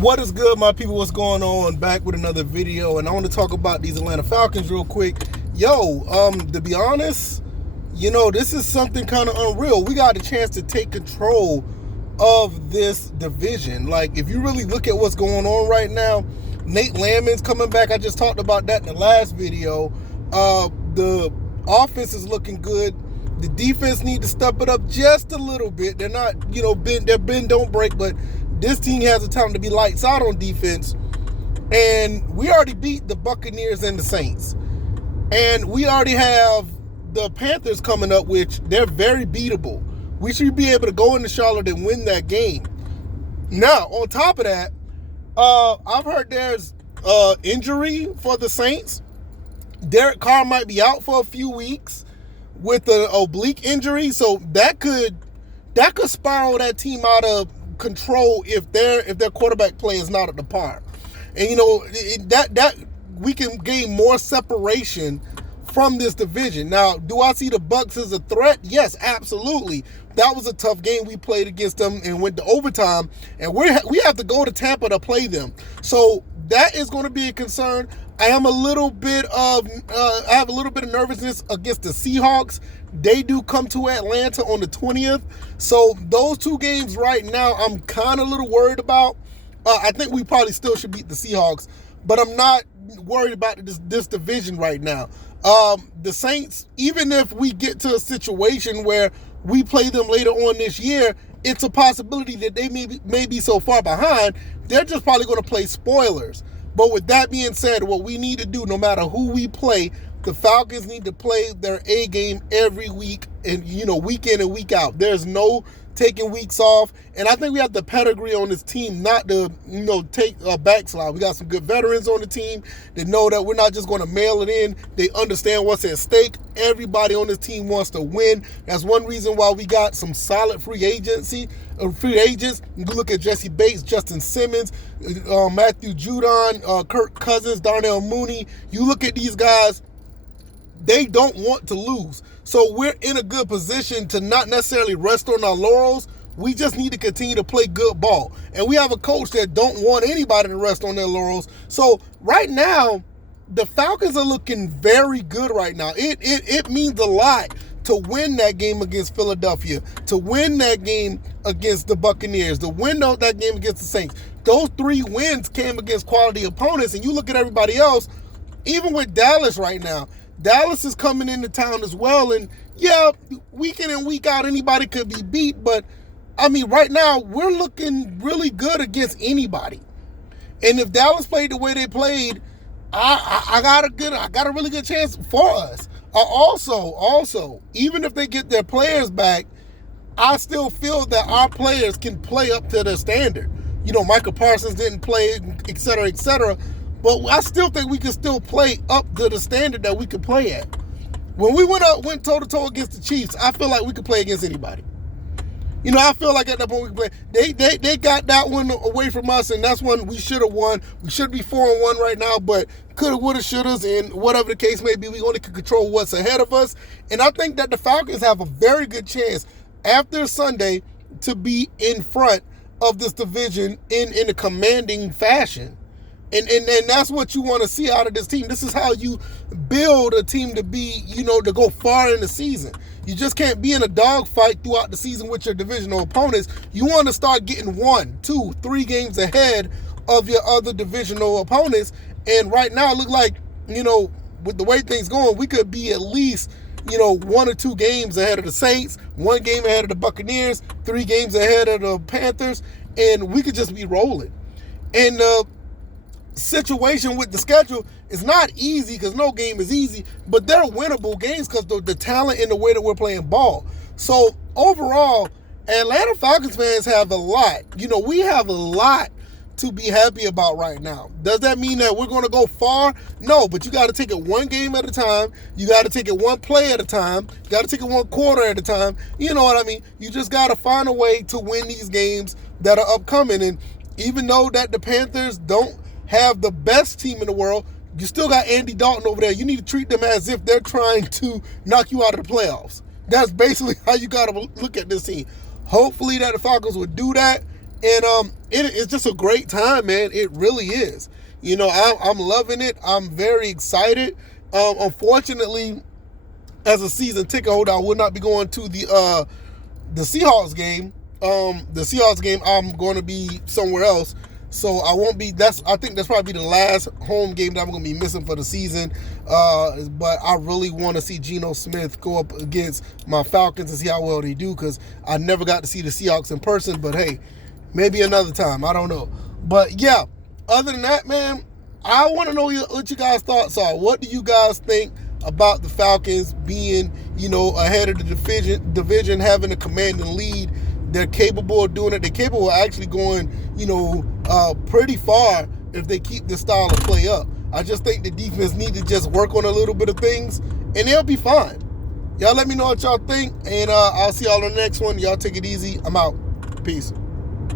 What is good, my people? What's going on? Back with another video, and I want to talk about these Atlanta Falcons real quick. To be honest, this is something kind of unreal. We got a chance to take control of this division. Like, if you really look at what's going on right now, Nate Landman's coming back. I just talked about that in the last video. The offense is looking good. The defense need to step it up just a little bit. They're not, bend don't break, but this team has the time to be lights out on defense. And we already beat the Buccaneers and the Saints. And we already have the Panthers coming up, which they're very beatable. We should be able to go into Charlotte and win that game. Now, on top of that, I've heard there's injury for the Saints. Derek Carr might be out for a few weeks with an oblique injury, so that could spiral that team out of control if their quarterback play is not at the par. And that we can gain more separation from this division. Now, do I see the Bucs as a threat? Yes, absolutely. That was a tough game. We played against them and went to overtime, and we have to go to Tampa to play them. So that is going to be a concern. I have a little bit of nervousness against the Seahawks. They do come to Atlanta on the 20th. So those two games right now, I'm kind of a little worried about. I think we probably still should beat the Seahawks, but I'm not worried about this division right now. The Saints, even if we get to a situation where we play them later on this year, it's a possibility that they may be so far behind, they're just probably going to play spoilers. But with that being said, what we need to do, no matter who we play, the Falcons need to play their A game every week and, week in and week out. There's no taking weeks off. And I think we have the pedigree on this team not to, take a backslide. We got some good veterans on the team that know that we're not just going to mail it in. They understand what's at stake. Everybody on this team wants to win. That's one reason why we got some solid free agents. You look at Jesse Bates, Justin Simmons, Matthew Judon, Kirk Cousins, Darnell Mooney. You look at these guys, they don't want to lose. So we're in a good position to not necessarily rest on our laurels. We just need to continue to play good ball. And we have a coach that don't want anybody to rest on their laurels. So right now, the Falcons are looking very good right now. It means a lot to win that game against Philadelphia, to win that game against the Buccaneers, to win that game against the Saints. Those three wins came against quality opponents. And you look at everybody else, even with Dallas right now, Dallas is coming into town as well, and yeah, week in and week out, anybody could be beat, but I mean, right now, we're looking really good against anybody. And if Dallas played the way they played, I got a really good chance for us. Also, even if they get their players back, I still feel that our players can play up to their standard. Michael Parsons didn't play, et cetera, but I still think we can still play up to the standard that we could play at. When we went toe-to-toe against the Chiefs, I feel like we could play against anybody. I feel like at that point we could play. They got that one away from us, and that's one we should have won. We should be 4-1 right now, but coulda, woulda, shouldas, and whatever the case may be, we only can control what's ahead of us. And I think that the Falcons have a very good chance after Sunday to be in front of this division in a commanding fashion. And that's what you want to see out of this team. This is how you build a team to be, to go far in the season. You just can't be in a dogfight throughout the season with your divisional opponents. You want to start getting 1, 2, 3 games ahead of your other divisional opponents. And right now, it looks like, with the way things going, we could be at least, 1 or 2 games ahead of the Saints, 1 game ahead of the Buccaneers, 3 games ahead of the Panthers, and we could just be rolling. And situation with the schedule is not easy because no game is easy, but they're winnable games because the talent and the way that we're playing ball. So overall, Atlanta Falcons fans have a lot. We have a lot to be happy about right now. Does that mean that we're going to go far? No, but you got to take it 1 game at a time. You got to take it 1 play at a time. You got to take it 1 quarter at a time. You know what I mean? You just got to find a way to win these games that are upcoming. And even though that the Panthers don't have the best team in the world, you still got Andy Dalton over there. You need to treat them as if they're trying to knock you out of the playoffs. That's basically how you got to look at this team. Hopefully that the Falcons would do that, And it's just a great time, man. It really is. You know, I'm loving it. I'm very excited. Unfortunately, as a season ticket holder, I will not be going to the Seahawks game. The Seahawks game, I'm going to be somewhere else. So I won't be. I think that's probably the last home game that I'm going to be missing for the season. But I really want to see Geno Smith go up against my Falcons and see how well they do, because I never got to see the Seahawks in person. But hey, maybe another time. I don't know. But yeah, other than that, man, I want to know what you guys' thoughts are. What do you guys think about the Falcons being, ahead of the division, having a commanding lead? They're capable of doing it. They're capable of actually going, pretty far if they keep this style of play up. I just think the defense need to just work on a little bit of things, and they'll be fine. Y'all let me know what y'all think, and I'll see y'all on the next one. Y'all take it easy. I'm out. Peace.